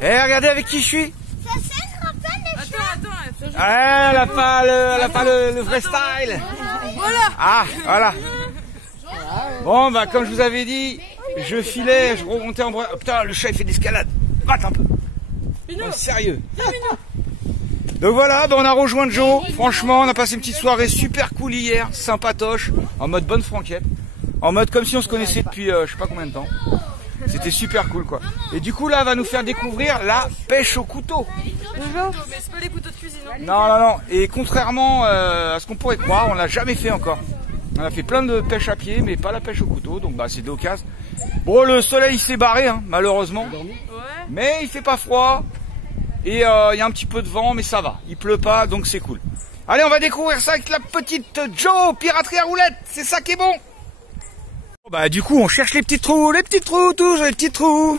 Eh, regardez avec qui je suis. Ça rappelle les chats. Attends. Ah, elle a pas le vrai style. Voilà. Ah, voilà. Bon, bah, comme je vous avais dit, je filais, je remontais en bras. Oh, putain, le chat, il fait de l'escalade. Rate un peu. Ouais, sérieux. Donc voilà, bah, on a rejoint Joe. Franchement, on a passé une petite soirée super cool hier. Sympatoche. En mode bonne franquette. En mode comme si on se connaissait depuis je sais pas combien de temps. C'était super cool quoi. Et du coup là, elle va nous faire découvrir la pêche au couteau. Mais c'est pas les couteaux de cuisine. Non. Et contrairement à ce qu'on pourrait croire, on l'a jamais fait encore. On a fait plein de pêche à pied, mais pas la pêche au couteau. Donc bah c'est d'occasion. Bon, le soleil s'est barré, hein, malheureusement. Mais il fait pas froid. Et il y a un petit peu de vent, mais ça va. Il pleut pas, donc c'est cool. Allez, on va découvrir ça avec la petite Joe, piraterie à roulette. C'est ça qui est bon. Bah du coup on cherche les petits trous, toujours les petits trous.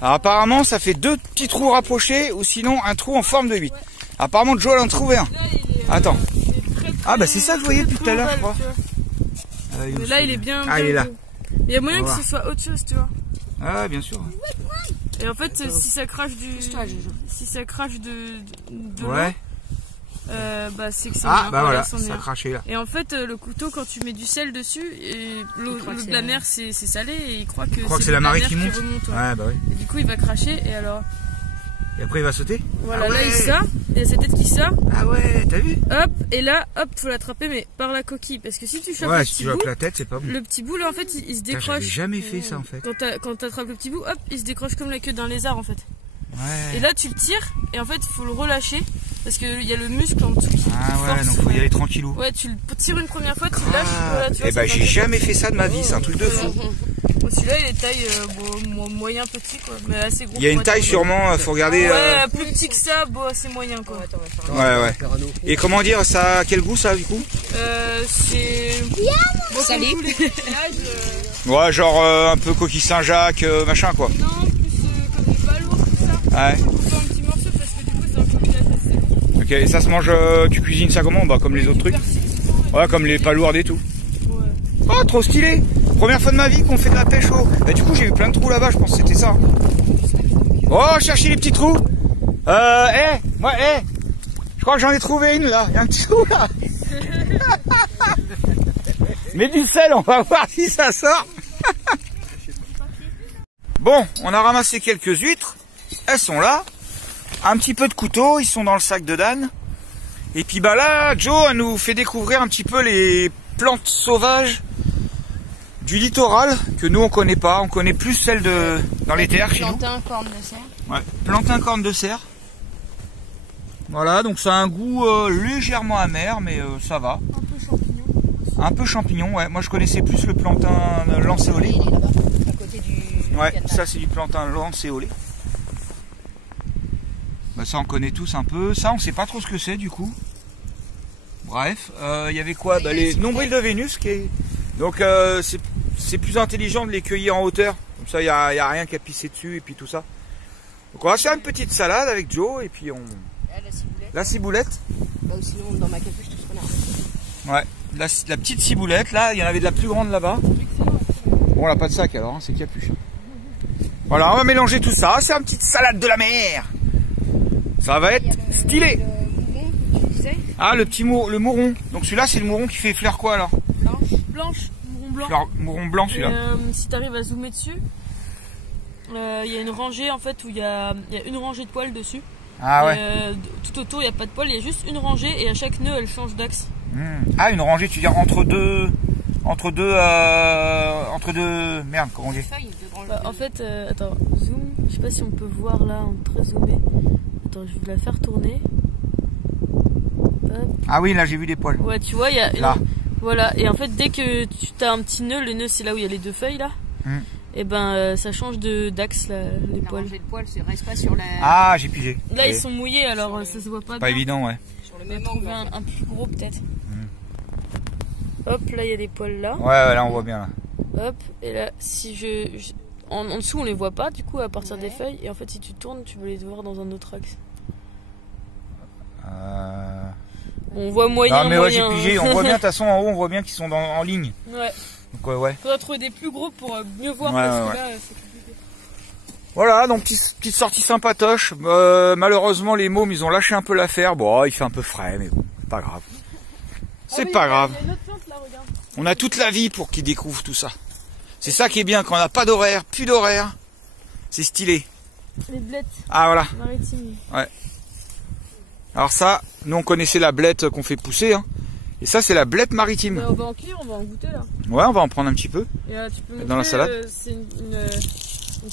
Alors apparemment ça fait 2 petits trous rapprochés ou sinon un trou en forme de 8. Apparemment Joe en a trouvé un. Attends. Ah bah c'est ça que je voyais depuis tout à l'heure je crois. Mais là il est bien. Ah il est là. Il y a moyen que ce soit autre chose tu vois. Ah bien sûr. Et en fait si ça crache de ouais. Bah c'est que c'est bah voilà, ça a craché là. Et en fait le couteau quand tu mets du sel dessus et l'eau de la mer c'est salé et il croit que c'est la marée qui monte. Remonte, ouais bah oui. Et du coup il va cracher et alors. Et après il va sauter. Voilà là il sort, il y a sa tête qui sort. Ah ouais, t'as vu? Hop et là hop faut l'attraper mais par la coquille parce que si tu chopes si tu chopes la tête c'est pas bon. Le petit bout là en fait il se décroche. J'avais jamais fait ça en fait. Quand t'attrapes le petit bout hop il se décroche comme la queue d'un lézard en fait. Ouais. Et là tu le tires et en fait il faut le relâcher parce qu'il y a le muscle en dessous qui ouais donc faut y aller tranquillou. Ouais tu le tires une première fois, tu le lâches. Voilà, tu vois, et bah j'ai jamais fait ça de ma vie, c'est un truc de fou. Bon, celui-là il est taille moyen petit quoi, mais assez gros. Il y a une taille sûrement, faut regarder. Ouais plus petit que ça, bon assez moyen quoi. Ouais. Et comment dire, ça a quel goût ça du coup? C'est salé. Ouais genre un peu coquille Saint-Jacques, machin quoi. Non plus comme des palourdes tout ça. Ouais. Un petit morceau parce que du coup c'est un peu plus assez long. Ok, et ça se mange, tu cuisines ça comment? Bah comme les autres trucs. Ouais, comme les palourdes et tout. Ouais. Oh, trop stylé! Première fois de ma vie qu'on fait de la pêche au... Bah du coup j'ai eu plein de trous là-bas, je pense que c'était ça. Oh, cherchez les petits trous! Je crois que j'en ai trouvé une là, il y a un petit trou là. Mais du sel, on va voir si ça sort. Bon, on a ramassé quelques huîtres, elles sont là. Un petit peu de couteau, ils sont dans le sac de Dan. Et puis bah là, Joe nous fait découvrir un petit peu les plantes sauvages du littoral que nous on connaît pas. On connaît plus celles de dans les terres chez nous. Plantain, corne de cerf. Ouais, plantain, corne de cerf. Voilà, donc ça a un goût légèrement amer, mais ça va. Un peu champignon. Un peu champignon, ouais. Moi je connaissais plus le plantain lancéolé. Il est là-bas, à côté du... Ouais, ça c'est du plantain lancéolé. Bah ça on connaît tous un peu. Ça on sait pas trop ce que c'est du coup. Bref, il y avait quoi? Bah, les nombrils de Vénus qui est... Donc c'est plus intelligent de les cueillir en hauteur. Comme ça il y a rien qu'à pisser dessus et puis tout ça. Donc on va faire une petite salade avec Joe et puis on... La ciboulette. Bah ou sinon dans ma capuche tout ce qu'on a. Ouais, la petite ciboulette, là, il y en avait de la plus grande là-bas. Bon, on n'a pas de sac alors, hein, c'est capuche. Voilà, on va mélanger tout ça, c'est une petite salade de la mer. Ça va être stylé. Ah, le petit le mouron. Donc celui-là, c'est le mouron qui fait fleur quoi alors? Blanche, mouron blanc. Fleur, mouron blanc celui-là. Si tu arrives à zoomer dessus, il y a une rangée en fait où il y a une rangée de poils dessus. Ah ouais. Tout autour, il n'y a pas de poils, il y a juste une rangée et à chaque nœud, elle change d'axe. Ah, une rangée, tu veux dire entre deux, merde, comment on dit? Bah, en fait, attends, zoom, je sais pas si on peut voir là en très zoomé. Attends, je vais la faire tourner. Hop. Ah oui, là j'ai vu des poils. Ouais, tu vois, il y a là. Voilà, et en fait, dès que tu as un petit nœud, le nœud c'est là où il y a les deux feuilles là. Et ben ça change d'axe les poils. La poils reste pas sur la... Ah, j'ai pigé. Là ils sont mouillés alors ça se voit pas. Pas bien. Évident, ouais. Sur le même angle. Un plus gros peut-être. Hop, là il y a des poils là. Ouais, là on voit bien là. Hop, et là si en dessous on les voit pas du coup à partir des feuilles et en fait si tu tournes tu peux les voir dans un autre axe. On voit moyen. Non mais ouais, j'ai pigé, on voit bien de toute façon en haut on voit bien qu'ils sont en ligne. Ouais. Donc ouais. Faudra trouver des plus gros pour mieux voir ouais, parce que ouais. là c'est compliqué. Voilà, donc petite sortie sympatoche. Malheureusement, les mômes, ils ont lâché un peu l'affaire. Bon, il fait un peu frais, mais bon, c'est pas grave. C'est pas grave. Il y a une autre plante, là, regarde. On a toute la vie pour qu'ils découvrent tout ça. C'est ça qui est bien, quand on n'a pas d'horaire, plus d'horaire. C'est stylé. Les blettes. Ah, voilà. Maritimes. Ouais. Alors ça, nous on connaissait la blette qu'on fait pousser, hein. Et ça c'est la blette maritime. On va en cuire, on va en goûter là. Ouais, on va en prendre un petit peu. Et tu peux dans la salade. C'est une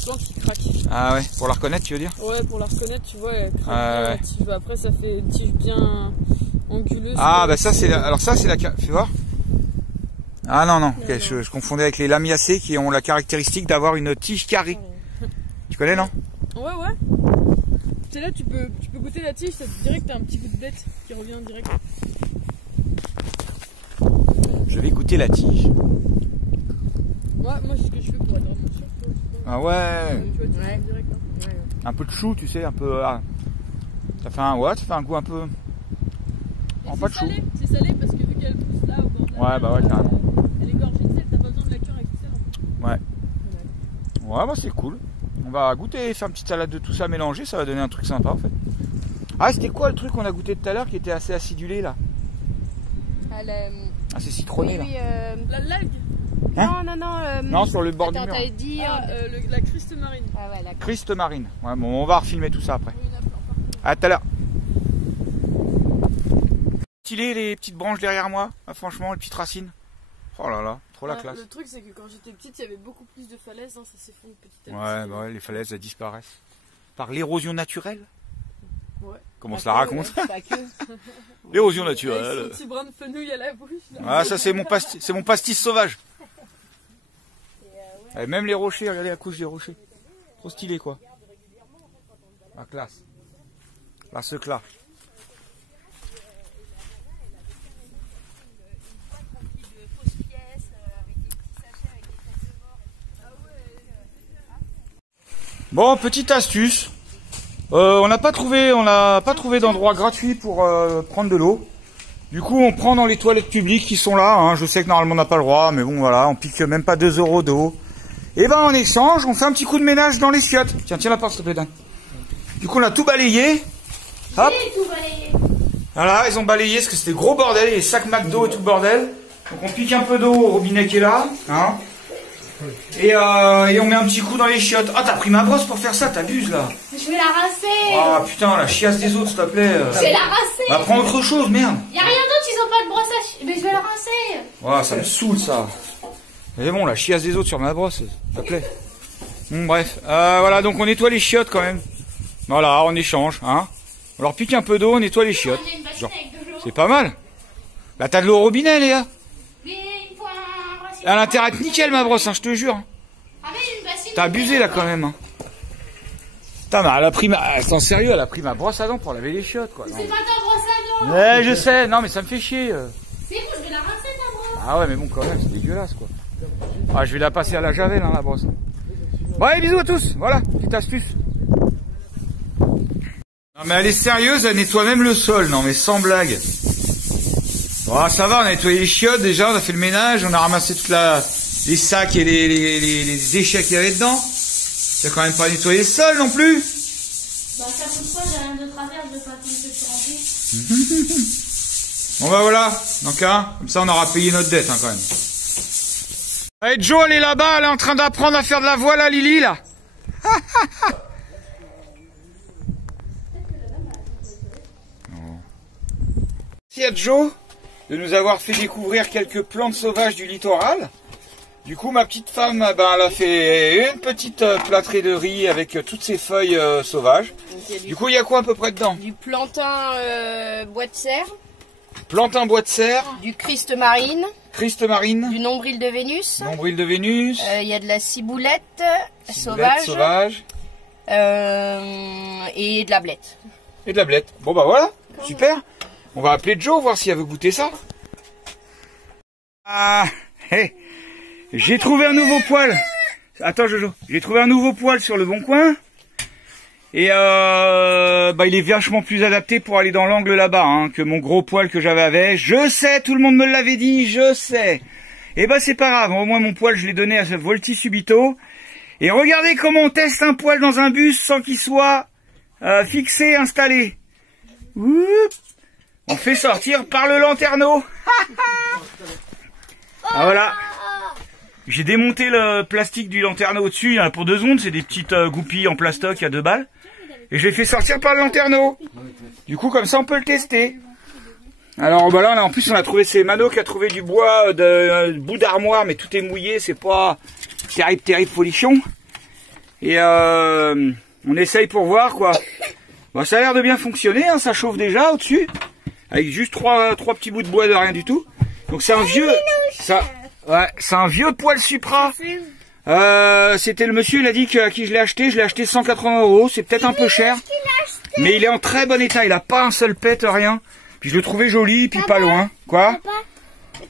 plante qui craque. Ah ouais, pour la reconnaître tu veux dire? Ouais, pour la reconnaître, tu vois, elle craque bien, après ça fait une tige bien anguleuse. Ah bah ça c'est alors ça c'est la fais voir. Ah non non, okay, je confondais avec les lamiacées qui ont la caractéristique d'avoir une tige carrée. Tu connais non? Ouais. C'est là tu peux goûter la tige, ça te dirait que t'as un petit goût de bête qui revient direct. Je vais goûter la tige. Ouais, moi c'est ce que je fais pour être vraiment sûr. Ah ouais. Tu vois, direct, hein. Ouais. Un peu de chou, tu sais, un peu. Ça fait un goût un peu. En pas de chou. C'est salé parce que vu qu'elle pousse là au bord de ouais, bah ouais, carrément. Elle est gorgée de sel, t'as pas besoin de la cuire avec du sel. Ouais. Ouais, bah c'est cool. On va goûter, faire une petite salade de tout ça mélangé, ça va donner un truc sympa en fait. Ah, c'était quoi le truc qu'on a goûté tout à l'heure qui était assez acidulé là? Ah, c'est citronné oui, là. L'algue. Hein? Non. Non, sur le bord du mur. T'allais dire la criste marine. Ah ouais, la Criste marine. Ouais, bon, on va refilmer tout ça après. À tout à l'heure. Stylé les petites branches derrière moi. Ah, franchement, les petites racines. Oh là là, trop la classe. Le truc c'est que quand j'étais petite, il y avait beaucoup plus de falaises, hein, ça s'effondre petit à petit. Ouais, bah ouais, les falaises elles disparaissent. Par l'érosion naturelle. Ouais. Comment on se la raconte? Pas que. L'érosion Avec naturelle. son petit brin de fenouil à la bouche. Là. Ah, ça c'est mon pastis sauvage. Et même les rochers, regardez la couche des rochers. Trop stylé quoi. La classe. La secla. Bon, petite astuce. On n'a pas trouvé d'endroit gratuit pour prendre de l'eau. Du coup, on prend dans les toilettes publiques qui sont là. Hein. Je sais que normalement on n'a pas le droit, mais bon voilà, on pique même pas 2 € d'eau. Et ben en échange, on fait un petit coup de ménage dans les chiottes. Tiens la porte s'il te plaît, Dan. Du coup, on a tout balayé. Hop. Tout balayé. Voilà, ils ont balayé parce que c'était gros bordel, les sacs McDo et tout le bordel. Donc on pique un peu d'eau au robinet qui est là. Hein. Et on met un petit coup dans les chiottes. Ah, t'as pris ma brosse pour faire ça, t'abuses là. Je vais la rincer. Ah putain, la chiasse des autres, s'il te plaît. Je vais la rincer. Bah prends autre chose, merde. Y a rien d'autre, ils ont pas de brosse à chier. Mais je vais la rincer. Ouais, ça me saoule ça. Mais bon, la chiasse des autres sur ma brosse, s'il te plaît. Bon, bref. Voilà, donc on nettoie les chiottes quand même. Voilà, on échange, hein. On leur pique un peu d'eau, on nettoie les chiottes. C'est pas mal. Bah t'as de l'eau au robinet, Léa. Elle a intérêt à être nickel ma brosse, hein, je te jure. T'as abusé là quand même. Hein. Putain, mais elle a pris Attends, sérieux, elle a pris ma brosse à dents pour laver les chiottes quoi. C'est pas ta brosse à dents. Ouais, je sais, non mais ça me fait chier. C'est bon, je vais la rincer ta brosse. Ah ouais, mais bon quand même, c'est dégueulasse quoi. Ah, je vais la passer à la javel, hein, la brosse. Bon, allez, bisous à tous. Voilà, petite astuce. Non mais elle est sérieuse, elle nettoie même le sol, non mais sans blague. Bon, ça va, on a nettoyé les chiottes déjà, on a fait le ménage, on a ramassé les sacs et les déchets qu'il y avait dedans. Tu as quand même pas nettoyé le sol non plus. Bah ça coûte quoi, j'ai rien de travers, je vais pas attendre que tu remplisses. Bon bah voilà, donc hein, comme ça on aura payé notre dette hein, quand même. Allez, Jo, elle est là-bas, elle est en train d'apprendre à faire de la voile à Lily là. Merci à Jo de nous avoir fait découvrir quelques plantes sauvages du littoral. Du coup, ma petite femme, ben, elle a fait une petite plâtrée de riz avec toutes ces feuilles sauvages. Du coup, il y a quoi à peu près dedans? Du plantain bois de serre. Plantain bois de serre. Du Christ marine. Christ marine. Du nombril de Vénus. Nombril de Vénus. Il y a de la ciboulette sauvage. Et de la blette. Et de la blette. Bon bah voilà, super. On va appeler Jo, voir si elle veut goûter ça. Ah, hey. J'ai trouvé un nouveau poêle. Attends Jojo, j'ai trouvé un nouveau poêle sur le bon coin. Et bah il est vachement plus adapté pour aller dans l'angle là-bas hein, que mon gros poêle que j'avais avec. Je sais, tout le monde me l'avait dit, je sais. Et bah c'est pas grave, au moins mon poêle je l'ai donné à ce Volti Subito. Et regardez comment on teste un poêle dans un bus sans qu'il soit fixé, installé. Oup. On fait sortir par le lanterneau. Ah voilà. J'ai démonté le plastique du lanterneau au-dessus, hein, pour 2 secondes, c'est des petites goupilles en plastoc à 2 balles. Et je l'ai fait sortir par le lanterneau. Du coup, comme ça, on peut le tester. Alors voilà, là, en plus, on a trouvé, c'est Mano qui a trouvé du bois, bout d'armoire, mais tout est mouillé, c'est pas terrible folichon. Et on essaye pour voir, quoi. Bon, ça a l'air de bien fonctionner, hein, ça chauffe déjà au-dessus. Avec juste trois petits bouts de bois de rien du tout. Donc c'est un vieux... Ouais, c'est un vieux poêle Supra. C'était le monsieur, il a dit à qui je l'ai acheté 180 €. C'est peut-être un peu cher, mais il est en très bon état. Il a pas un seul pet, rien. Puis je le trouvais joli, puis pas loin. Quoi?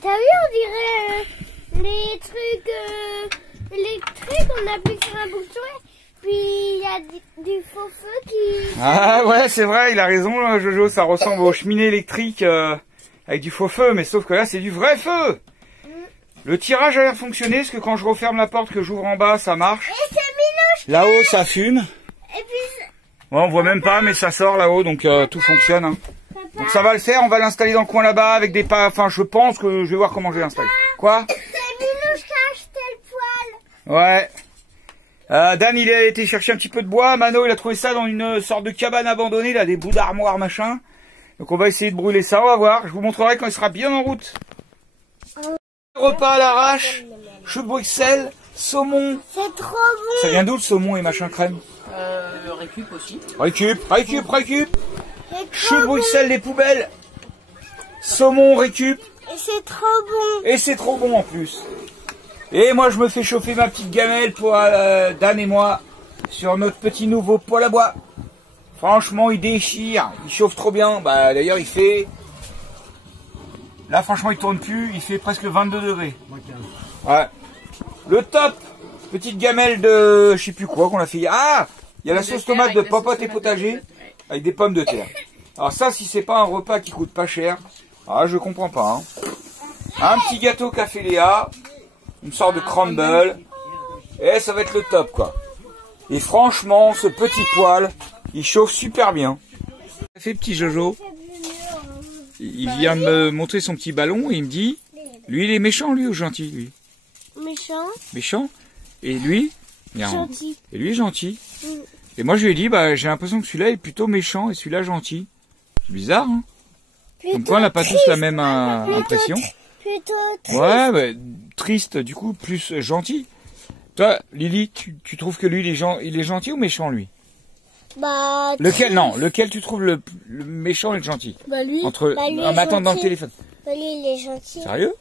T'as vu, on dirait les trucs électriques, on appuie sur un bouton, puis il y a du faux feu qui... Ah ouais, c'est vrai, il a raison, Jojo. Ça ressemble aux cheminées électriques avec du faux feu, mais sauf que là, c'est du vrai feu. Le tirage a l'air fonctionné, parce que quand je referme la porte, que j'ouvre en bas, ça marche. Là-haut, ça fume. Et puis... Ouais, on voit même pas, mais ça sort là-haut, donc tout fonctionne. Hein. Donc ça va le faire, on va l'installer dans le coin là-bas, avec des pas... Enfin, je pense que je vais voir comment je vais l'installer. Quoi? C'est Minouche qui a acheté le poêle. Ouais. Dan, il a été chercher un petit peu de bois. Mano, il a trouvé ça dans une sorte de cabane abandonnée, là, des bouts d'armoire, machin. Donc on va essayer de brûler ça, on va voir. Je vous montrerai quand il sera bien en route. Repas à l'arrache, choux de Bruxelles, saumon. C'est trop bon. Ça vient d'où le saumon et machin crème? Récup aussi. Récup. Choux de Bruxelles, les poubelles. Saumon, récup. Et c'est trop bon. Et c'est trop bon en plus. Et moi je me fais chauffer ma petite gamelle pour Dan et moi sur notre petit nouveau poêle à bois. Franchement il déchire, il chauffe trop bien. Bah d'ailleurs il fait... Là franchement il tourne plus, il fait presque 22 degrés. Ouais. Le top. Petite gamelle de je sais plus quoi qu'on a fait. Ah, il y a la sauce tomate de popote et potager avec des pommes de terre. Alors ça si c'est pas un repas qui coûte pas cher, ah je comprends pas. Hein. Un petit gâteau café Léa, une sorte de crumble, et ça va être le top quoi. Et franchement ce petit poêle, il chauffe super bien. Ça fait petit Jojo. Il vient me montrer son petit ballon et il me dit, lui il est méchant lui ou gentil lui? Méchant. Méchant. Et lui? Gentil. Et lui est gentil. Et moi je lui ai dit, bah j'ai l'impression que celui-là est plutôt méchant et celui-là gentil. C'est bizarre hein. Comme quoi on n'a pas tous la même impression. Plutôt triste. Ouais, bah, triste du coup, plus gentil. Toi Lily, tu trouves que lui il est gentil ou méchant lui? Bah, lequel tu trouves le méchant et le gentil? Bah lui. Entre en m'attendant dans le téléphone. Bah lui il est gentil. Sérieux?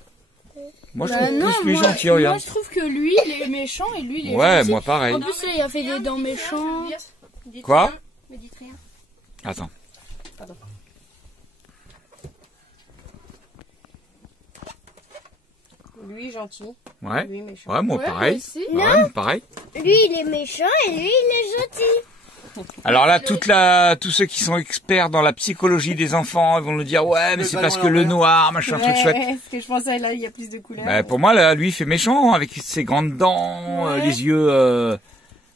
Moi je trouve plus lui gentil, regarde. Moi je trouve que lui il est méchant et lui il est ouais, gentil. moi pareil. En plus il a fait des dents méchantes. Quoi? Mais dites rien. Attends. Pardon. Lui gentil. Ouais. Lui méchant. Ouais, moi pareil. Moi Ouais, moi pareil. Lui il est méchant et lui il est gentil. Alors là, tous ceux qui sont experts dans la psychologie des enfants, ils vont nous dire ouais, mais c'est parce que le noir, machin, truc chouette. Parce que je pensais là il y a plus de couleurs. Bah, pour moi, là, lui, il fait méchant avec ses grandes dents, les yeux.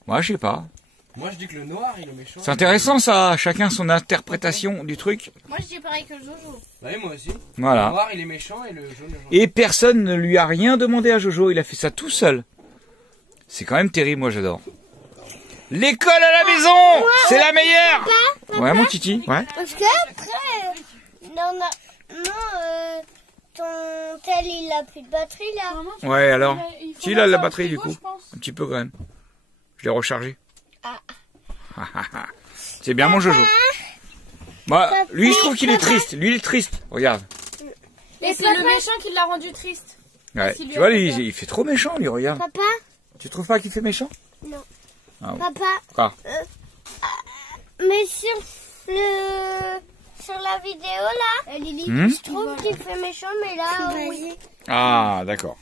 Moi, je sais pas. Moi je dis que le noir il est méchant. C'est intéressant ça. Chacun son interprétation du truc. Moi je dis pareil que Jojo. Bah oui, moi aussi. Voilà. Le noir il est méchant et le jaune est gentil. Et personne ne lui a rien demandé à Jojo. Il a fait ça tout seul. C'est quand même terrible. Moi, j'adore. L'école à la maison, c'est la meilleure. Papa, Ouais, mon titi. Ouais. parce que après, ton tel il a plus de batterie là. Ouais, alors. Si, il a la batterie du coup. Un petit peu quand même. Je l'ai rechargé. C'est bien mon Jojo. Bah, lui, je trouve qu'il est triste. Lui, il est triste. Regarde. Et c'est le méchant qui l'a rendu triste. Ouais. Tu vois, lui, il fait trop méchant, lui, regarde. Papa, Tu trouves pas qu'il fait méchant? non. Ah, ouais. Papa, Quoi? mais sur la vidéo là, Lily, je trouve qu'il fait méchant, mais là, oui. Ah, d'accord.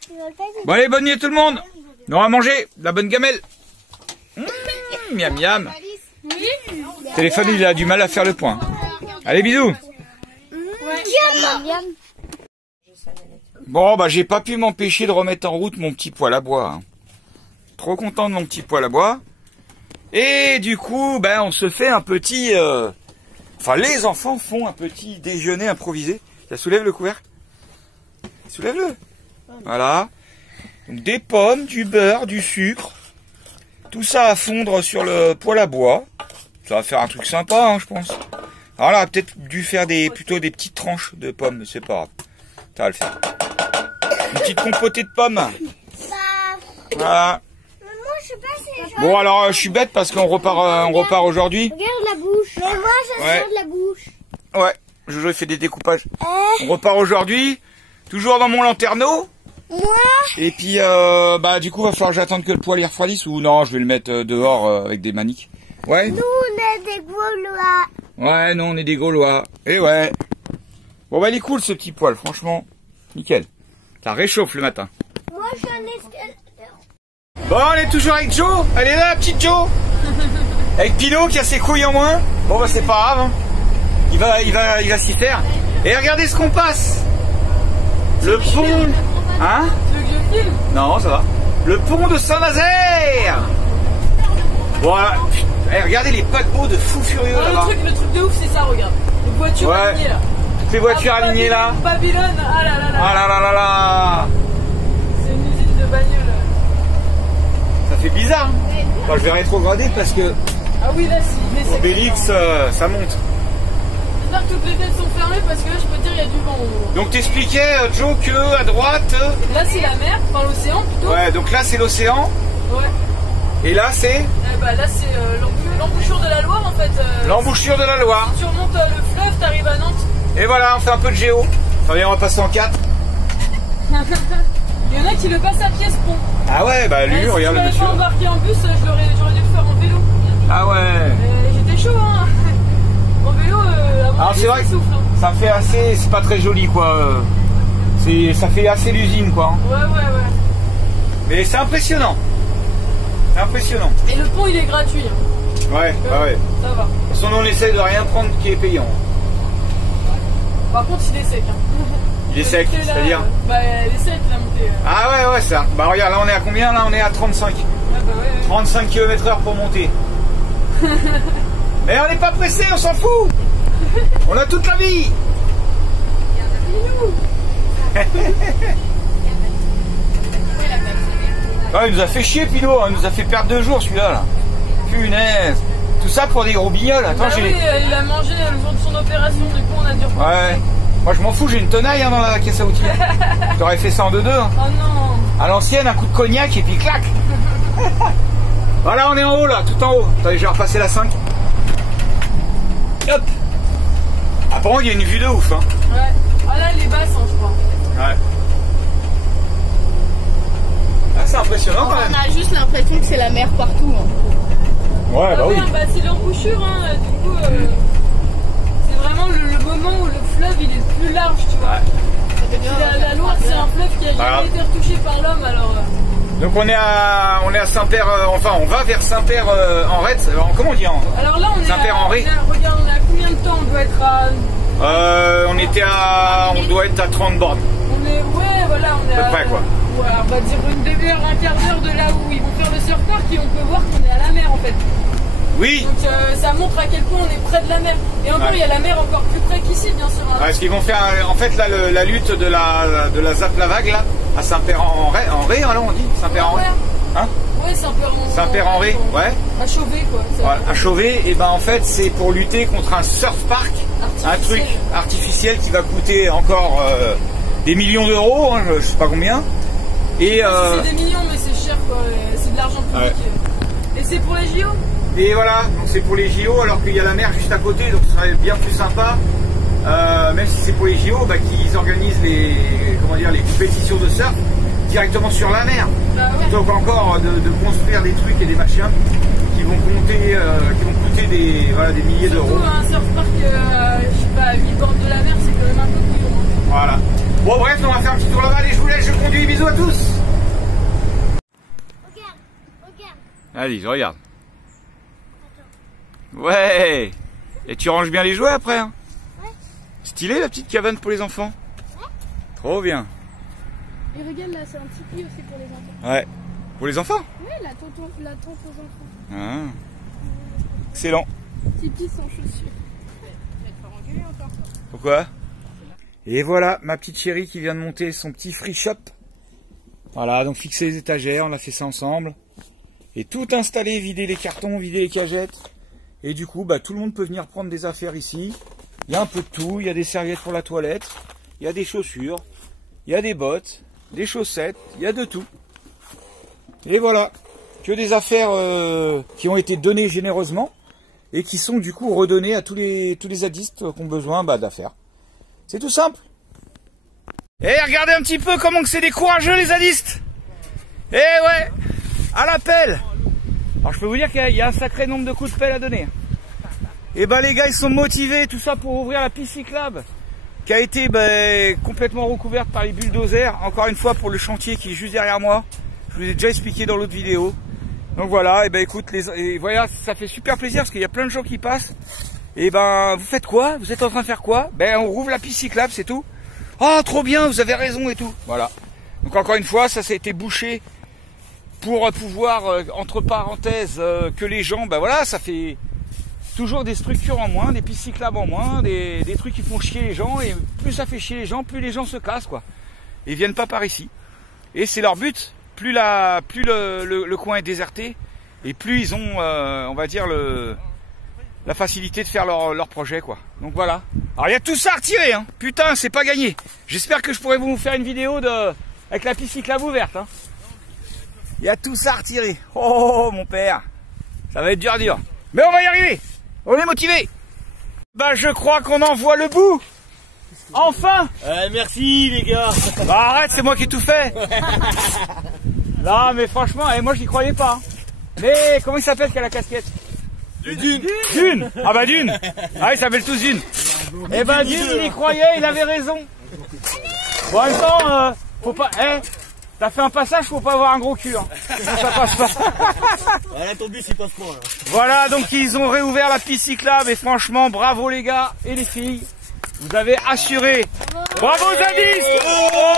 Tu veux le faire? Bon, allez, bonne nuit à tout le monde. On va manger de la bonne gamelle. Miam, miam. Le téléphone, il a du mal à faire le point. Allez, bisous. Bon, bah, j'ai pas pu m'empêcher de remettre en route mon petit poêle à bois. Hein. Trop content de mon petit poêle à bois. Et du coup, ben, on se fait un petit... Enfin, les enfants font un petit déjeuner improvisé. Ça soulève le couvercle. Soulève-le. Voilà. Donc, des pommes, du beurre, du sucre. Tout ça à fondre sur le poêle à bois. Ça va faire un truc sympa, hein, je pense. Alors là, peut-être dû faire plutôt des petites tranches de pommes, mais c'est pas grave. Ça va le faire. Une petite compotée de pommes. Voilà. Moi, je sais pas si Bon, alors, je suis bête parce qu'on repart aujourd'hui. Regarde la bouche. Mais moi, je sens de la bouche. Ouais, Jojo, il fait des découpages. On repart aujourd'hui. Toujours dans mon lanterneau. Moi. Et puis, bah, du coup, va falloir que j'attende que le poêle y refroidisse ou non, je vais le mettre dehors avec des maniques. Ouais. Nous, on est des Gaulois. Ouais, nous, on est des Gaulois. Et ouais. Bon, bah, il est cool, ce petit poêle, franchement. Nickel. Ça réchauffe le matin. Moi, je suis un escalateur. Bon, on est toujours avec Jo. Elle est là, la petite Jo. Avec Pino qui a ses couilles en moins. Bon, bah, c'est pas grave. Hein. Il va s'y faire. Et regardez ce qu'on passe. Le pont. Hein? Tu veux que je filme? Non, ça va. Le pont de Saint-Nazaire. Voilà. Eh, regardez les paquebots de fous furieux là-bas. Le truc de ouf, c'est ça, regarde. Les voitures alignées là. Toutes les voitures alignées là. Babylone, ah là là là. Ah là là là là. C'est une usine de bagnole. Ça fait bizarre. Hein. Enfin, je vais rétrograder parce que Ah oui, là, si. Obélix, ça monte. J'espère que toutes les fenêtres sont fermées parce que là, je peux te dire, il y a du vent. Donc t'expliquais, Joe, que à droite. Là, c'est la mer, enfin l'océan plutôt. Ouais, donc là c'est l'océan. Ouais. Et là c'est Bah là, c'est l'embouchure de la Loire en fait. l'embouchure de la Loire. Tu remontes le fleuve, t'arrives à Nantes. Et voilà, on fait un peu de géo. Attendez, on va passer en 4. Il y en a qui le passent à pied ce pont. Ah ouais, bah lui, Si regarde le je monsieur. m'avais pas embarqué en bus, j'aurais dû le faire en vélo. Ah ouais. J'étais chaud, hein. En vélo, à mon Alors avis, c'est vrai ça que souffle. Hein. ça fait assez, c'est pas très joli quoi. Ça fait assez l'usine quoi. Ouais. Mais c'est impressionnant. C'est impressionnant. Et le pont, il est gratuit. Hein. Ouais, bah ouais. Ça va. De toute façon, on essaie de rien prendre qui est payant. Par contre, il est sec. Hein. Il est sec, Là, c'est-à-dire Bah, il est sec, la montée. Ah ouais, ça. Bah regarde, là on est à combien? Là on est à 35. Ouais, bah ouais. 35 km/h pour monter. Mais on n'est pas pressé, on s'en fout. On a toute la vie. Ah, il nous a fait chier, Pino. Il nous a fait perdre 2 jours celui-là. Là. Punaise. Tout ça pour des gros bignoles. Attends, Bah oui, il a mangé le jour de son opération, du coup on a dû reprendre. Ouais. Moi je m'en fous, j'ai une tenaille hein, dans la caisse à outils. T'aurais fait ça en 2-2. Hein. Oh non. À l'ancienne, un coup de cognac et puis clac. Voilà, on est en haut là, tout en haut. Attendez, je vais repasser la 5. Hop. Apparemment, il y a une vue de ouf. Hein. Ouais. Ah là, elle est basse, hein, je crois. Ouais. Ah, c'est impressionnant quand même. On a juste l'impression que c'est la mer partout. Hein. Ouais, bah oui. Bah, c'est l'embouchure, hein. Du coup, c'est vraiment le moment où le fleuve il est le plus large, tu vois. Ouais. La Loire, c'est un fleuve qui a jamais été retouché par l'homme, alors. Donc on est à Saint-Père, enfin on va vers Saint-Père en Retz. Comment on dit Alors là, on est Saint-Père-Henri. Regarde, on est à combien de temps? On doit être à. On doit être à 30 bornes. On est, ouais, voilà, on est À peu près, quoi. Ouais, on va dire une demi-heure, un quart d'heure de là où ils vont faire le surf park et on peut voir qu'on est à la mer en fait. Oui. Donc ça montre à quel point on est près de la mer. Et encore, il y a la mer encore plus près qu'ici, bien sûr. Hein. Parce qu'ils vont faire, en fait, là, la lutte de la Zap la Vague, là, à Saint-Père-en-Ré, alors on dit Saint-Père-en-Ré. Hein? Ouais, Saint-Père-en-Ré, ouais. À Chauvet, quoi. Voilà, à Chauvet, et ben en fait, c'est pour lutter contre un surf park, un truc artificiel qui va coûter encore des millions d'euros, hein, je sais pas combien. Et c'est des millions, mais c'est cher, quoi. C'est de l'argent public. Ouais. Et c'est pour les JO. Et voilà, donc c'est pour les JO alors qu'il y a la mer juste à côté, donc ce serait bien plus sympa, même si c'est pour les JO, bah, qu'ils organisent les compétitions de surf directement sur la mer, plutôt qu'encore de construire des trucs et des machins qui vont coûter des milliers d'euros. Surtout un surf park, je sais pas, à 8 bornes de la mer, c'est quand même un peu couillon. Hein. Voilà. Bon bref, on va faire un petit tour là-bas, allez, je vous laisse, je conduis, bisous à tous. Regarde. Allez, je regarde. Ouais. Et tu ranges bien les jouets après hein? Ouais. Stylé la petite cabane pour les enfants. Ouais. Trop bien. Et regarde là, c'est un tipi aussi pour les enfants. Ouais. Pour les enfants? Oui, la tente aux enfants. Ah. Excellent. Tipeee sans chaussures. Tu vas te faire engueuler encore. Pourquoi? Et voilà ma petite chérie qui vient de monter son petit free shop. Voilà, donc fixer les étagères, on a fait ça ensemble. Et tout installer, vider les cartons, vider les cagettes. Et du coup, bah, tout le monde peut venir prendre des affaires ici. Il y a un peu de tout, il y a des serviettes pour la toilette, il y a des chaussures, il y a des bottes, des chaussettes, il y a de tout. Et voilà, que des affaires qui ont été données généreusement et qui sont du coup redonnées à tous les zadistes qui ont besoin d'affaires. C'est tout simple. Et regardez un petit peu comment c'est des courageux les zadistes. Et ouais, à la pelle. Alors je peux vous dire qu'il y a un sacré nombre de coups de pelle à donner. Et bah les gars ils sont motivés, tout ça pour ouvrir la piste cyclable qui a été complètement recouverte par les bulldozers. Encore une fois pour le chantier qui est juste derrière moi. Je vous ai déjà expliqué dans l'autre vidéo. Donc voilà, et écoute, voilà, ça fait super plaisir parce qu'il y a plein de gens qui passent. Et vous faites quoi? Vous êtes en train de faire quoi? On rouvre la piste cyclable, c'est tout. Oh trop bien, vous avez raison et tout. Voilà. Donc encore une fois, ça a été bouché pour pouvoir, entre parenthèses, que les gens, voilà, ça fait toujours des structures en moins, des pistes cyclables en moins, des trucs qui font chier les gens, et plus ça fait chier les gens, plus les gens se cassent, quoi. Et viennent pas par ici. Et c'est leur but, plus le coin est déserté, et plus ils ont, on va dire, la facilité de faire leur projet, quoi. Donc voilà. Alors il y a tout ça à retirer, hein. Putain, c'est pas gagné. J'espère que je pourrai vous faire une vidéo avec la piste cyclable ouverte, hein. Il y a tout ça à retirer. Oh mon père, ça va être dur. Mais on va y arriver. On est motivé. Je crois qu'on en voit le bout. Enfin. Merci les gars. Arrête, c'est moi qui ai tout fait. Non mais franchement, moi j'y croyais pas. Hein. Mais comment il s'appelle qui a la casquette? Dune. Ah bah Dune. Ah ils s'appellent tous Dune. Eh ben Dune il y croyait, il avait raison. Bon en même temps, faut pas... T'as fait un passage, faut pas avoir un gros cul. Hein. Ça passe pas. Voilà ton bus il passe pas là. Voilà, donc ils ont réouvert la piste cyclable et franchement bravo les gars et les filles. Vous avez assuré. Bravo zadistes. Oh,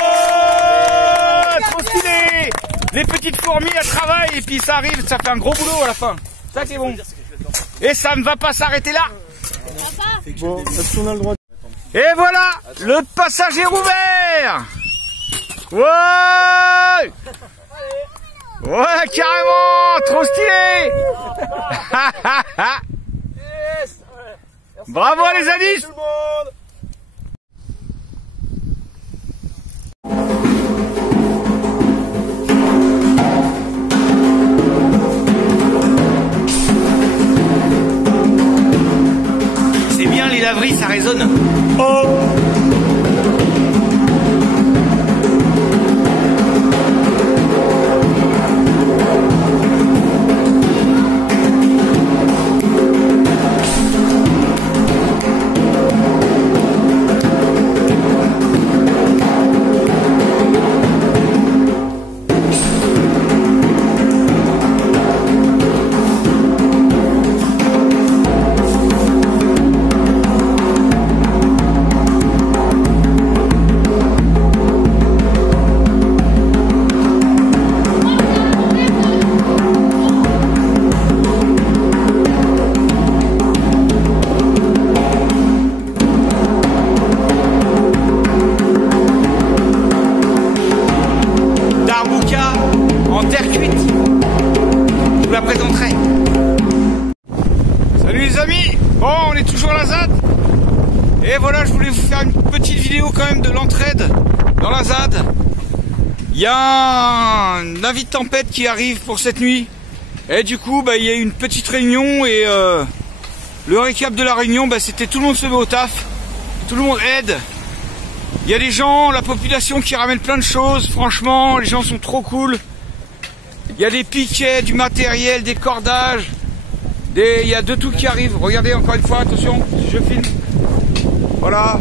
trop stylé. Les petites fourmis elles travaillent et puis ça arrive, ça fait un gros boulot à la fin. Ça qui est bon. Et ça ne va pas s'arrêter là. Bon, est-ce qu'on a le droit? Et voilà, le passage est rouvert. Ouais! Ouais, carrément! Trop stylé! Bravo les zadistes! C'est bien les laveries, ça résonne. Oh! En terre cuite, je vous la présenterai. Salut les amis, bon on est toujours à la ZAD. Et voilà, je voulais vous faire une petite vidéo quand même de l'entraide dans la ZAD. Il y a un avis de tempête qui arrive pour cette nuit. Et du coup il y a eu une petite réunion et le récap de la réunion c'était tout le monde se met au taf. Tout le monde aide. Il y a des gens, la population qui ramène plein de choses. Franchement, les gens sont trop cool. Il y a des piquets, du matériel, des cordages. Il y a de tout qui arrive. Regardez encore une fois, attention, je filme. Voilà,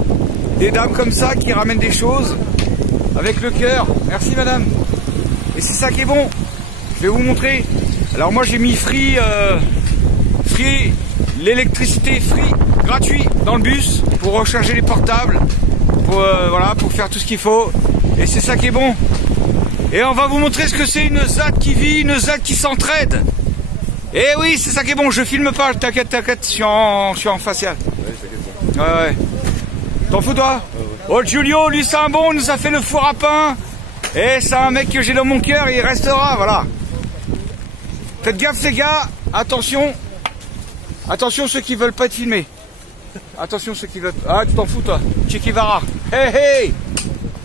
des dames comme ça qui ramènent des choses avec le cœur. Merci madame. Et c'est ça qui est bon. Je vais vous montrer. Alors moi j'ai mis free l'électricité free gratuit dans le bus pour recharger les portables. Voilà, pour faire tout ce qu'il faut. Et c'est ça qui est bon. Et on va vous montrer ce que c'est une ZAD qui vit, une ZAD qui s'entraide. Et oui, c'est ça qui est bon, je filme pas, t'inquiète, je suis en facial. Ouais, t'inquiète pas. Ouais. T'en fous toi? Oh Giulio, lui c'est un bon, il nous a fait le four à pain. Et c'est un mec que j'ai dans mon cœur et il restera, voilà. Faites gaffe les gars, attention. Attention ceux qui veulent pas être filmés. Attention ceux qui veulent... Ah tu t'en fous toi, Che Guevara. Hey hey.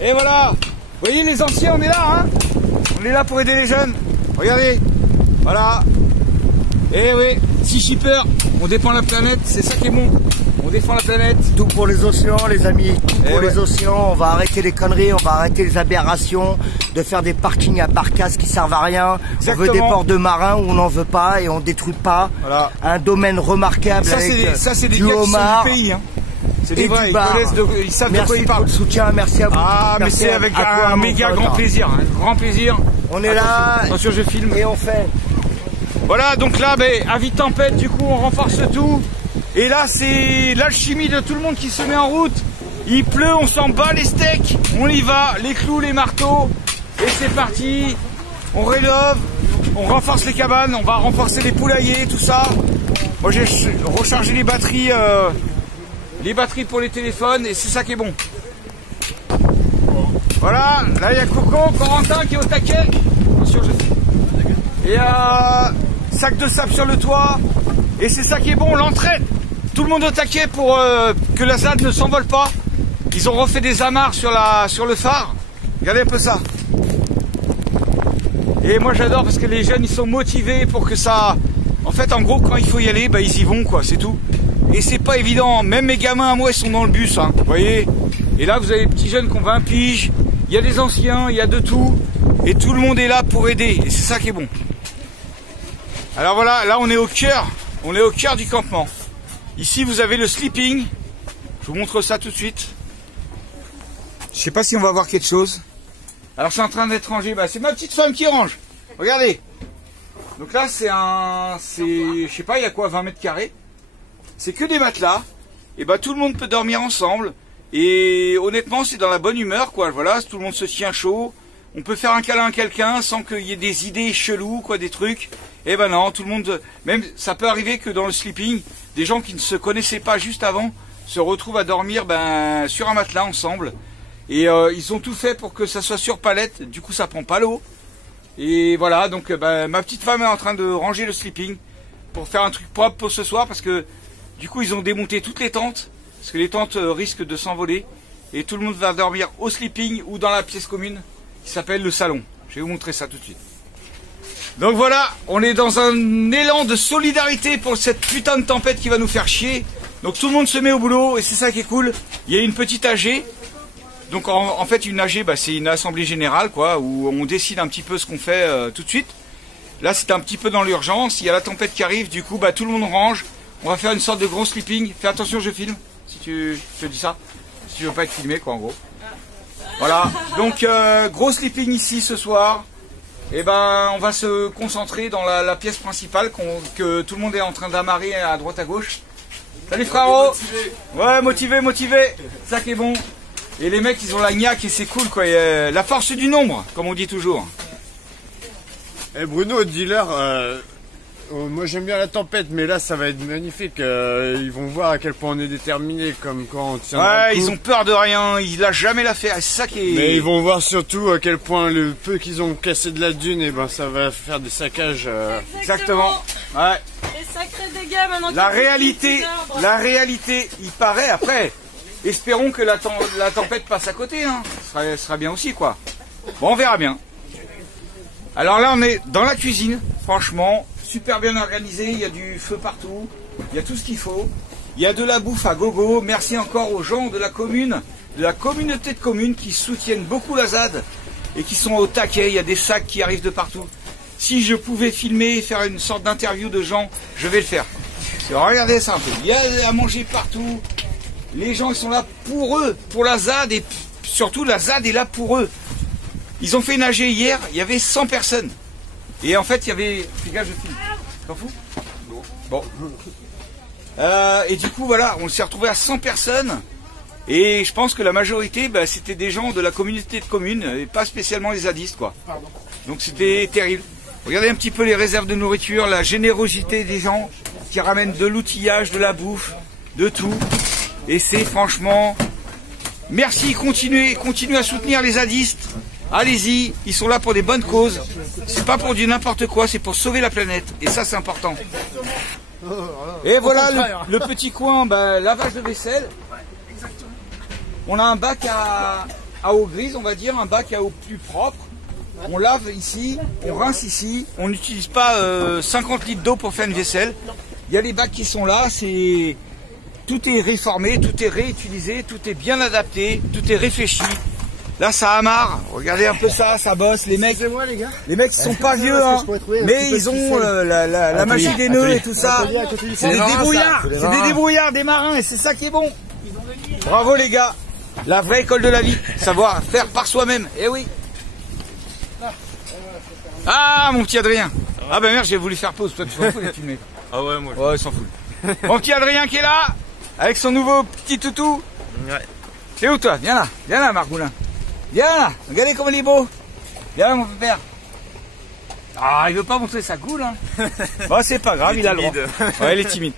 Et voilà. Vous voyez les anciens, on est là hein. On est là pour aider les jeunes. Regardez. Voilà. Eh oui, Sea Shipper, on défend la planète, c'est ça qui est bon. On défend la planète. Tout pour les océans, les amis. Pour les océans, on va arrêter les conneries, on va arrêter les aberrations, de faire des parkings à barcasses qui servent à rien. Exactement. On veut des ports de marins où on n'en veut pas et on détruit pas. Voilà. Un domaine remarquable Ça, avec c'est des du gars qui homard. sont du pays. Hein. C'est des Et vrais, du bar. ils savent de quoi Merci ils pour parlent. le soutien, merci à vous. Ah, mais Merci c'est à avec toi, un mon méga pote. grand plaisir. Un grand plaisir. On est là. Attention, je filme. Et on fait. Voilà, donc là, avis de tempête, du coup, on renforce tout. Et là, c'est l'alchimie de tout le monde qui se met en route. Il pleut, on s'en bat les steaks. On y va, les clous, les marteaux. Et c'est parti. On rénove, on renforce les cabanes, on va renforcer les poulaillers, tout ça. Moi, j'ai rechargé les batteries pour les téléphones et c'est ça qui est bon. Voilà, là, il y a Coco, Corentin qui est au taquet. Attention, et sac de sable sur le toit. Et c'est ça qui est bon, l'entraide. Tout le monde au taquet pour que la ZAD ne s'envole pas. Ils ont refait des amarres sur le phare. Regardez un peu ça. Et moi j'adore parce que les jeunes ils sont motivés pour que ça... En fait en gros quand il faut y aller, ils y vont quoi, c'est tout. Et c'est pas évident, même mes gamins à moi ils sont dans le bus, hein, vous voyez. Et là vous avez des petits jeunes qui ont 20 piges, il y a des anciens, il y a de tout. Et tout le monde est là pour aider, et c'est ça qui est bon. Alors voilà, là on est au cœur du campement. Ici vous avez le sleeping, je vous montre ça tout de suite. Je sais pas si on va voir quelque chose. Alors c'est en train d'être rangé, c'est ma petite femme qui range. Regardez. Donc là je sais pas, il y a quoi, 20 mètres carrés. C'est que des matelas. Et tout le monde peut dormir ensemble. Et honnêtement c'est dans la bonne humeur quoi. Voilà, tout le monde se tient chaud. On peut faire un câlin à quelqu'un sans qu'il y ait des idées cheloues quoi, des trucs. Et non, tout le monde, même ça peut arriver que dans le sleeping, des gens qui ne se connaissaient pas juste avant se retrouvent à dormir sur un matelas ensemble. Et ils ont tout fait pour que ça soit sur palette, du coup ça prend pas l'eau. Et voilà, donc ma petite femme est en train de ranger le sleeping pour faire un truc propre pour ce soir parce que du coup ils ont démonté toutes les tentes, parce que les tentes risquent de s'envoler. Et tout le monde va dormir au sleeping ou dans la pièce commune qui s'appelle le salon. Je vais vous montrer ça tout de suite. Donc voilà, on est dans un élan de solidarité pour cette putain de tempête qui va nous faire chier. Donc tout le monde se met au boulot et c'est ça qui est cool. Il y a une petite AG. Donc en fait une AG c'est une assemblée générale quoi, où on décide un petit peu ce qu'on fait tout de suite. Là c'est un petit peu dans l'urgence, il y a la tempête qui arrive, du coup tout le monde range. On va faire une sorte de gros sleeping. Fais attention, je filme, si je te dis ça. Si tu veux pas être filmé quoi en gros. Voilà, donc gros sleeping ici ce soir. Et on va se concentrer dans la pièce principale que tout le monde est en train d'amarrer à droite à gauche. Salut frérot. Ouais, motivé, c'est ça qui est bon. Et les mecs ils ont la gnaque et c'est cool quoi, la force du nombre comme on dit toujours. Eh Bruno, dealer, moi j'aime bien la tempête mais là ça va être magnifique, ils vont voir à quel point on est déterminé comme quand on tient. Ouais, ils ont peur de rien, ils lâchent jamais l'affaire, c'est ça qui est... Mais ils vont voir surtout à quel point le peu qu'ils ont cassé de la dune, et ça va faire des saccages. Exactement. Ouais. Les sacrés dégâts maintenant. La réalité, il paraît après. Espérons que la tempête passe à côté, hein. Ce sera bien aussi, quoi. Bon, on verra bien. Alors là, on est dans la cuisine, franchement, super bien organisé. Il y a du feu partout, il y a tout ce qu'il faut. Il y a de la bouffe à gogo. Merci encore aux gens de la commune, de la communauté de communes qui soutiennent beaucoup la ZAD et qui sont au taquet. Il y a des sacs qui arrivent de partout. Si je pouvais filmer et faire une sorte d'interview de gens, je vais le faire. Regardez ça un peu. Il y a à manger partout. Les gens ils sont là pour eux, pour la ZAD, et surtout la ZAD est là pour eux. Ils ont fait nager hier, il y avait 100 personnes. Et en fait il y avait... Fais gaffe, je filme. T'en fous? Bon. Et du coup voilà, on s'est retrouvé à 100 personnes. Et je pense que la majorité, bah, c'était des gens de la communauté de communes, et pas spécialement les zadistes, quoi. Donc c'était terrible. Regardez un petit peu les réserves de nourriture, la générosité des gens qui ramènent de l'outillage, de la bouffe, de tout. Et c'est franchement... Merci, continuez à soutenir les zadistes. Allez-y, ils sont là pour des bonnes causes. C'est pas pour du n'importe quoi, c'est pour sauver la planète. Et ça, c'est important. Et voilà le petit coin, bah, lavage de vaisselle. On a un bac à eau grise, on va dire, un bac à eau plus propre. On lave ici, on rince ici. On n'utilise pas 50 litres d'eau pour faire une vaisselle. Il y a les bacs qui sont là, tout est réformé, tout est réutilisé, tout est bien adapté, tout est réfléchi. Là, ça amarre. Regardez un peu ça, ça bosse. Les mecs, ils sont pas vieux, hein, mais ils ont la magie des nœuds et tout ça. C'est des débrouillards, des marins, et c'est ça qui est bon. Bravo les gars. La vraie école de la vie, savoir faire par soi-même. Eh oui. Ah, mon petit Adrien. Ah ben merde, j'ai voulu faire pause. Toi, tu t'en fous de filmer. Ah ouais, moi. Ouais, il s'en fout. Mon petit Adrien qui est là, avec son nouveau petit toutou. Ouais. C'est où toi? Viens là, Margoulin. Viens là, regardez comme il est beau. Viens là, mon père. Ah, il veut pas montrer sa goule, hein. Bon, c'est pas grave, il a le droit. Ouais, il est timide.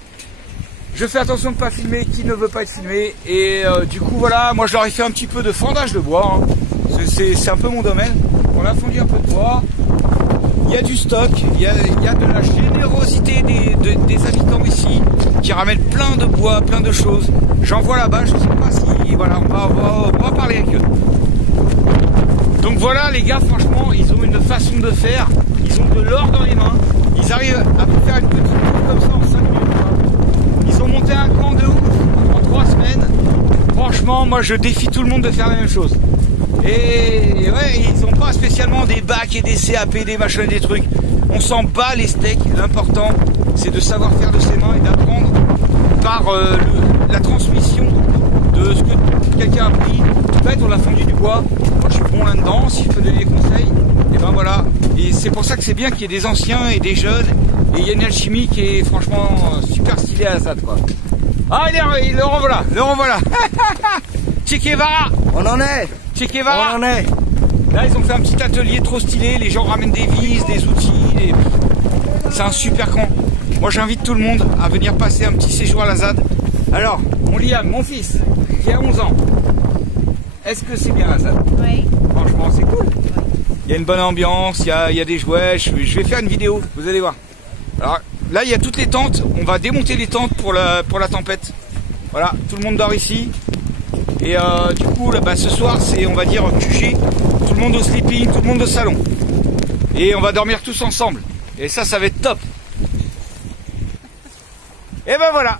Je fais attention de ne pas filmer qui ne veut pas être filmé. Et du coup, voilà, moi je leur ai fait un petit peu de fendage de bois, hein. C'est un peu mon domaine. On a fondu un peu de bois. Il y a du stock, il y a de la générosité des habitants ici qui ramènent plein de bois, plein de choses. J'en vois là-bas, je ne sais pas si... Voilà, on va parler avec eux. Donc voilà les gars, franchement, ils ont une façon de faire. Ils ont de l'or dans les mains. Ils arrivent à vous faire une petite tour comme ça en 5 minutes. Ils ont monté un camp de ouf en 3 semaines. Franchement, moi je défie tout le monde de faire la même chose. Et ouais, ils n'ont pas spécialement des bacs et des CAP, des machins et des trucs. On s'en bat les steaks. L'important, c'est de savoir faire de ses mains et d'apprendre par la transmission de ce que quelqu'un a appris. En fait, on a fondu du bois. Moi, je suis bon là-dedans. Si je peux donner des conseils, et ben voilà. Et c'est pour ça que c'est bien qu'il y ait des anciens et des jeunes. Et il y a une alchimie qui est franchement super stylée à la ZAD, quoi. Ah, le revoilà, le revoilà. Che Guevara. On en est. Che Guevara. On en est. Là, ils ont fait un petit atelier trop stylé. Les gens ramènent des vis, des outils. C'est un super camp. Moi, j'invite tout le monde à venir passer un petit séjour à la ZAD. Alors, mon Liam, mon fils, qui a 11 ans, est-ce que c'est bien la ZAD? Oui. Franchement, c'est cool. Il y a une bonne ambiance, il y a des jouets. Je vais faire une vidéo, vous allez voir. Alors, là, il y a toutes les tentes. On va démonter les tentes pour la tempête. Voilà, tout le monde dort ici. Et du coup, là, bah, ce soir, c'est, on va dire, QG. Tout le monde au sleeping, tout le monde au salon. Et on va dormir tous ensemble. Et ça va être top. Et ben voilà.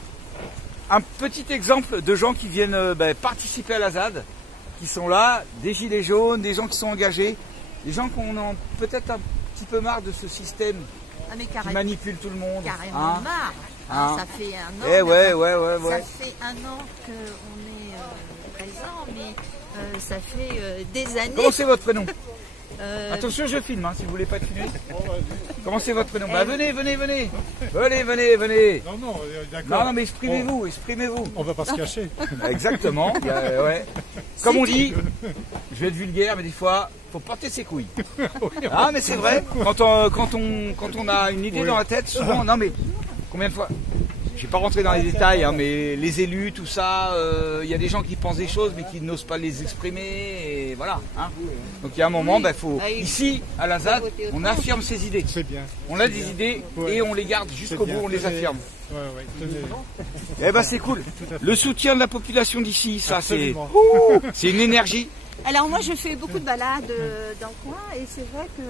Un petit exemple de gens qui viennent participer à la ZAD. Qui sont là, des gilets jaunes, des gens qui sont engagés. Des gens qui ont peut-être un petit peu marre de ce système qui manipule tout le monde. Carrément marre. Hein, ça fait un an. Ouais. Ça fait un an qu'on est présent, mais ça fait des années. Comment c'est votre prénom? Attention, je filme, hein, si vous voulez pas être filmé. Comment c'est votre prénom? Bah venez. Venez. Non, d'accord. Non, mais exprimez-vous. On va pas se cacher. Exactement. Ouais. Comme on dit, je vais être vulgaire, mais des fois, faut porter ses couilles. Ah, mais c'est vrai. Quand on a une idée dans la tête, souvent, non mais combien de fois? Je vais pas rentrer dans les détails, hein, mais les élus, tout ça, y a des gens qui pensent des choses mais qui n'osent pas les exprimer, et voilà. Hein. Donc il y a un moment, faut ici à la ZAD, on affirme ses idées. C'est bien. On a des idées et on les garde jusqu'au bout, on les affirme. Eh ben c'est cool. Le soutien de la population d'ici, ça c'est une énergie. Alors moi je fais beaucoup de balades dans le coin et c'est vrai que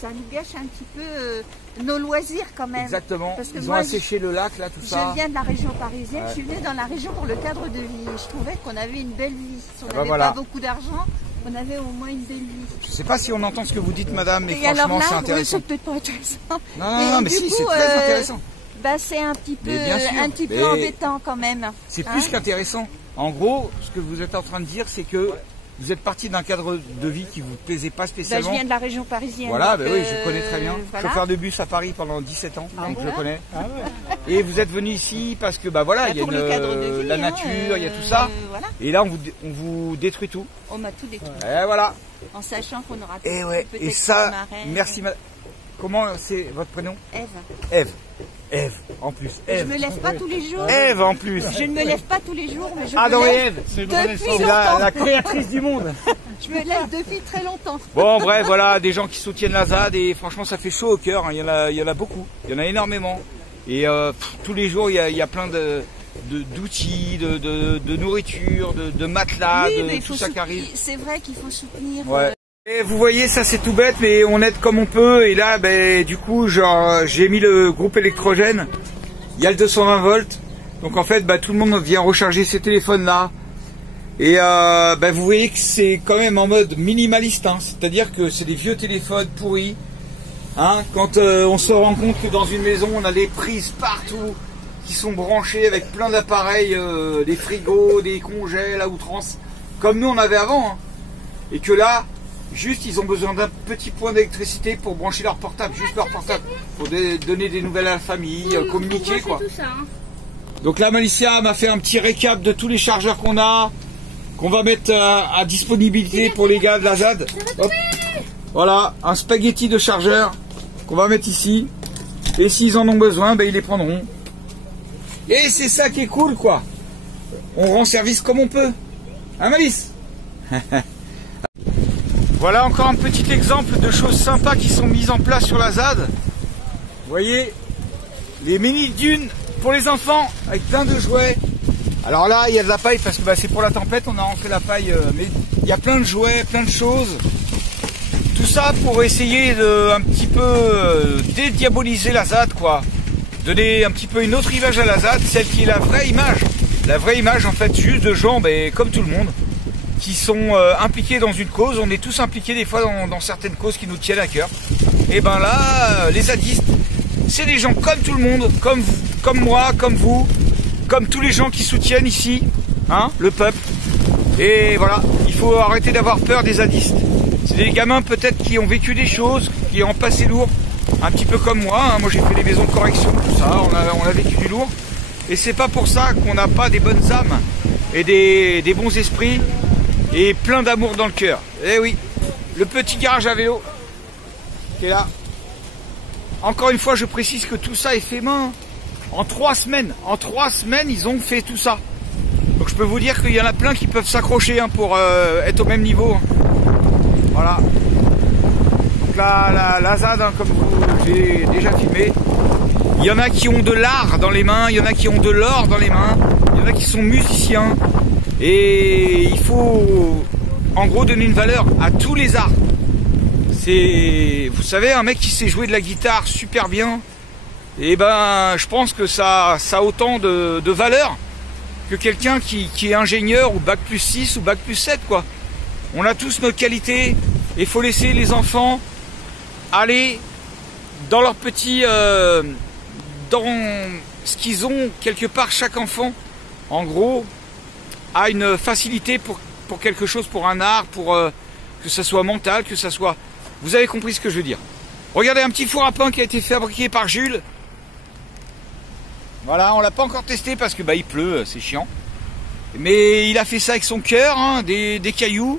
ça nous gâche un petit peu nos loisirs quand même. Exactement. Parce que ils moi, ont asséché le lac là, tout ça. Je viens de la région parisienne, je suis venue dans la région pour le cadre de vie. Je trouvais qu'on avait une belle vie. Si on n'avait pas beaucoup d'argent, on avait au moins une belle vie. Je ne sais pas si on entend ce que vous dites madame, mais et franchement c'est intéressant. Oui, c'est peut-être pas intéressant. Non, mais si, c'est très intéressant. C'est un petit peu embêtant quand même. C'est plus qu'intéressant. En gros, ce que vous êtes en train de dire, c'est que Vous êtes parti d'un cadre de vie qui vous plaisait pas spécialement. Je viens de la région parisienne. Voilà, oui, je connais très bien. Voilà. Chauffeur de bus à Paris pendant 17 ans, donc je connais. Et vous êtes venu ici parce que voilà, il y a la nature, il y a tout ça. Voilà. Et là, on vous détruit tout. On m'a tout détruit. Et voilà. En sachant qu'on aura et ça, merci. Comment c'est votre prénom? Ève. Ève, en plus. Ève. Je me lève pas tous les jours. Ève, en plus. Je ne me lève pas tous les jours, mais je me lève Ève, c'est la créatrice du monde. Je me lève depuis très longtemps. Bon, bref, voilà, des gens qui soutiennent la ZAD et franchement, ça fait chaud au cœur. Il y en a beaucoup. Il y en a énormément. Et tous les jours, il y a plein d'outils, de nourriture, de matelas, tout ça qui arrive. C'est vrai qu'il faut soutenir. Ouais. Et vous voyez, ça c'est tout bête, mais on aide comme on peut. Et là, du coup, j'ai mis le groupe électrogène. Il y a le 220 volts. Donc en fait, tout le monde vient recharger ces téléphones-là. Et vous voyez que c'est quand même en mode minimaliste. Hein. C'est-à-dire que c'est des vieux téléphones pourris. Hein. Quand on se rend compte que dans une maison, on a des prises partout qui sont branchées avec plein d'appareils, des frigos, des congèles à outrance, comme nous on avait avant. Hein. Et que là, juste, ils ont besoin d'un petit point d'électricité pour brancher leur portable, juste leur portable, pour donner des nouvelles à la famille, communiquer quoi. Tout ça, hein. Donc là, Malicia m'a fait un petit récap de tous les chargeurs qu'on a, qu'on va mettre à disponibilité pour les gars de la ZAD. Hop. Voilà, un spaghetti de chargeur qu'on va mettre ici. Et s'ils en ont besoin, ils les prendront. Et c'est ça qui est cool quoi. On rend service comme on peut. Hein Malice? Voilà encore un petit exemple de choses sympas qui sont mises en place sur la ZAD. Vous voyez, les mini-dunes pour les enfants avec plein de jouets. Alors là, il y a de la paille parce que c'est pour la tempête, on a rentré la paille. Mais il y a plein de jouets, plein de choses. Tout ça pour essayer de un petit peu dédiaboliser la ZAD, quoi. Donner un petit peu une autre image à la ZAD, celle qui est la vraie image. La vraie image en fait juste de gens, comme tout le monde, qui sont impliqués dans une cause. On est tous impliqués des fois dans certaines causes qui nous tiennent à cœur. Et là, les zadistes, c'est des gens comme tout le monde, comme vous, comme moi, comme vous, comme tous les gens qui soutiennent ici, hein, le peuple. Et voilà, il faut arrêter d'avoir peur des zadistes. C'est des gamins peut-être qui ont vécu des choses, qui ont passé lourd, un petit peu comme moi. Hein. Moi j'ai fait des maisons de correction, tout ça, on a vécu du lourd. Et c'est pas pour ça qu'on n'a pas des bonnes âmes et des bons esprits. Et plein d'amour dans le cœur. Eh oui, le petit garage à vélo qui est là. Encore une fois, je précise que tout ça est fait main. En 3 semaines, ils ont fait tout ça. Donc je peux vous dire qu'il y en a plein qui peuvent s'accrocher pour être au même niveau. Voilà. Donc là, la ZAD, comme j'ai déjà filmé, il y en a qui ont de l'art dans les mains, il y en a qui ont de l'or dans les mains, il y en a qui sont musiciens. Et il faut en gros donner une valeur à tous les arts. Vous savez, un mec qui sait jouer de la guitare super bien, et je pense que ça a autant de valeur que quelqu'un qui est ingénieur ou bac+6 ou bac+7 quoi. On a tous nos qualités et il faut laisser les enfants aller dans leur petit dans ce qu'ils ont quelque part. Chaque enfant en gros a une facilité pour quelque chose, pour un art, pour que ça soit mental, que ça soit... Vous avez compris ce que je veux dire. Regardez un petit four à pain qui a été fabriqué par Jules. Voilà, on l'a pas encore testé parce que il pleut, c'est chiant. Mais il a fait ça avec son cœur, hein, des cailloux,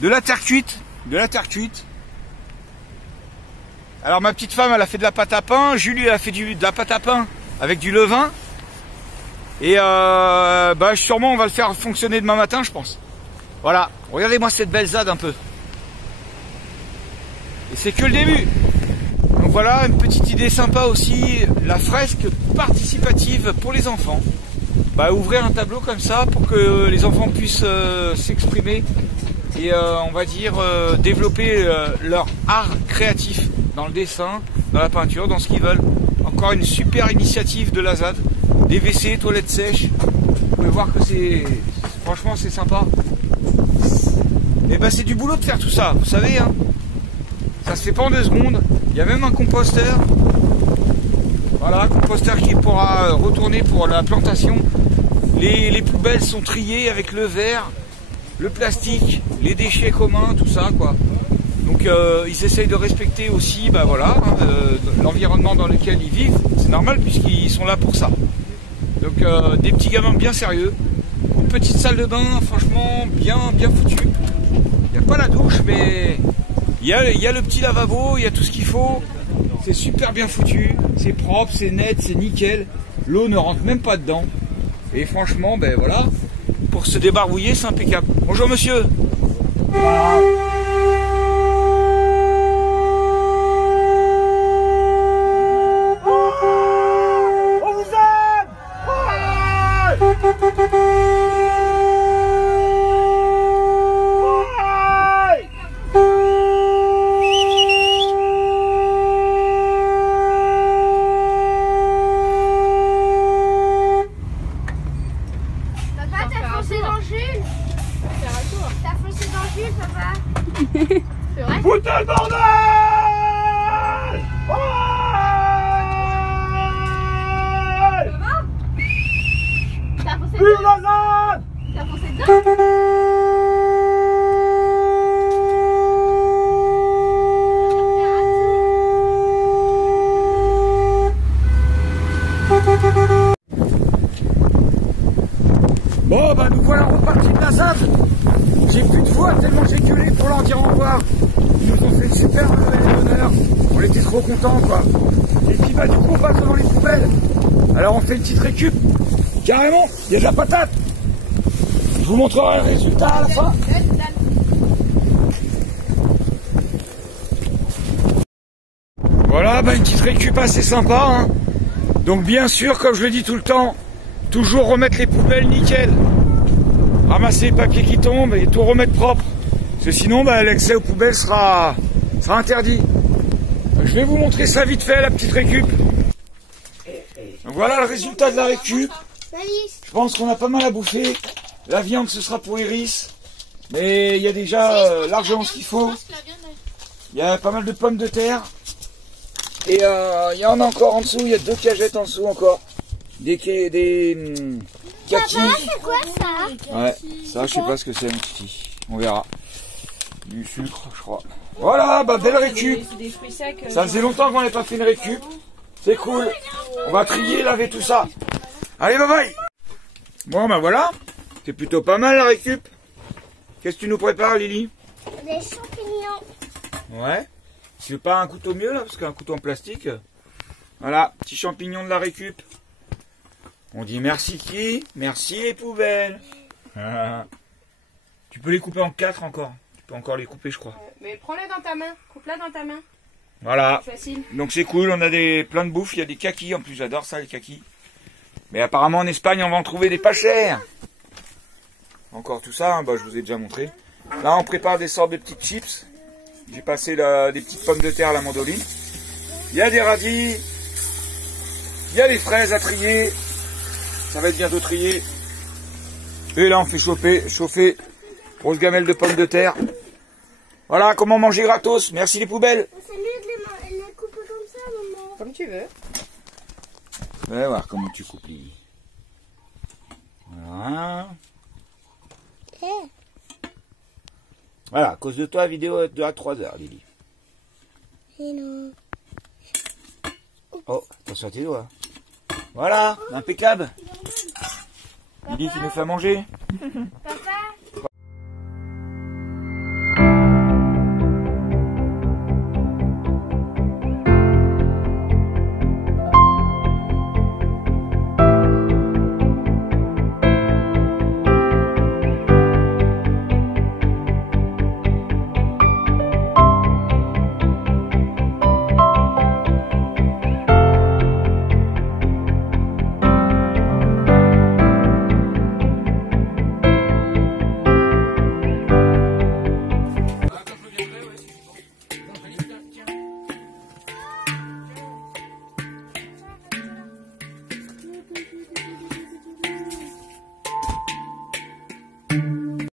de la terre cuite, Alors ma petite femme, elle a fait de la pâte à pain, Jules elle a fait de la pâte à pain avec du levain. Et sûrement on va le faire fonctionner demain matin, je pense. Voilà, regardez-moi cette belle ZAD un peu. Et c'est que le début. Donc voilà, une petite idée sympa aussi, la fresque participative pour les enfants. Ouvrir un tableau comme ça pour que les enfants puissent s'exprimer et on va dire développer leur art créatif dans le dessin, dans la peinture, dans ce qu'ils veulent. Encore une super initiative de la ZAD. Des WC, toilettes sèches. Vous pouvez voir que franchement c'est sympa. Et c'est du boulot de faire tout ça, vous savez hein. Ça se fait pas en 2 secondes. Il y a même un composteur. Voilà, un composteur qui pourra retourner pour la plantation. Les poubelles sont triées avec le verre, le plastique, les déchets communs, tout ça quoi. Donc ils essayent de respecter aussi bah, voilà, l'environnement dans lequel ils vivent. C'est normal puisqu'ils sont là pour ça. Donc des petits gamins bien sérieux. Une petite salle de bain franchement bien foutue. Il n'y a pas la douche mais il y a le petit lavabo, il y a tout ce qu'il faut. C'est super bien foutu, c'est propre, c'est net, c'est nickel. L'eau ne rentre même pas dedans. Et franchement, ben voilà, pour se débarbouiller, c'est impeccable. Bonjour monsieur. Voilà. On vous aime. Foutez le bordel! T'as foncé Vive la zone! T'as foncé dedans? Bon bah nous voilà repartis de la ZAD. J'ai plus de voix tellement j'ai gueulé pour leur dire au revoir. Ils nous ont fait une super belle honneur. On était trop contents quoi. Et puis bah du coup on passe devant les poubelles. Alors on fait une petite récup. Carrément, il y a de la patate. Je vous montrerai le résultat à la fin. Voilà, bah une petite récup assez sympa hein. Donc bien sûr, comme je le dis tout le temps, toujours remettre les poubelles nickel. Ramasser les papiers qui tombent et tout remettre propre. Parce que sinon, bah, l'accès aux poubelles sera interdit. Je vais vous montrer ça vite fait, la petite récup. Donc voilà le résultat de la récup. Je pense qu'on a pas mal à bouffer. La viande, ce sera pour Iris. Mais il y a déjà largement ce qu'il faut. Il y a pas mal de pommes de terre. Et il y en a encore en dessous. Il y a 2 cagettes en dessous encore. Des kakis. C'est quoi ça? Ouais, ça je sais pas ce que c'est mon petit. On verra. Du sucre, je crois. Voilà, bah belle récup. Ça faisait longtemps qu'on n'avait pas fait une récup. C'est cool. On va trier, laver tout ça. Allez, bye bye. Bon bah voilà. C'est plutôt pas mal la récup. Qu'est-ce que tu nous prépares, Lily? Des champignons. Ouais. Tu veux pas un couteau mieux là? Parce qu'un couteau en plastique. Voilà, petit champignon de la récup. On dit merci qui? Merci les poubelles. Tu peux les couper en 4 encore. Tu peux encore les couper je crois. Mais prends-la dans ta main. Coupe-la dans ta main. Voilà. Facile. Donc c'est cool, on a plein de bouffe. Il y a des kakis en plus, j'adore ça les kakis. Mais apparemment en Espagne on va en trouver des pas chers. Encore tout ça, hein, bah, je vous ai déjà montré. Là on prépare des sortes de petites chips. J'ai passé des petites pommes de terre à la mandoline. Il y a des radis. Il y a des fraises à trier. Ça va être bientôt trié. Et là on fait chauffer. Grosse gamelle de pommes de terre. Voilà comment manger gratos. Merci les poubelles. C'est mieux de les couper comme ça, maman. Comme tu veux. On va voir comment tu coupes Lily. Voilà. Voilà, à cause de toi la vidéo est de à 3 heures Lily. Et non. Oh, attention à tes doigts. Voilà, impeccable. Lily qui nous fait manger. Papa,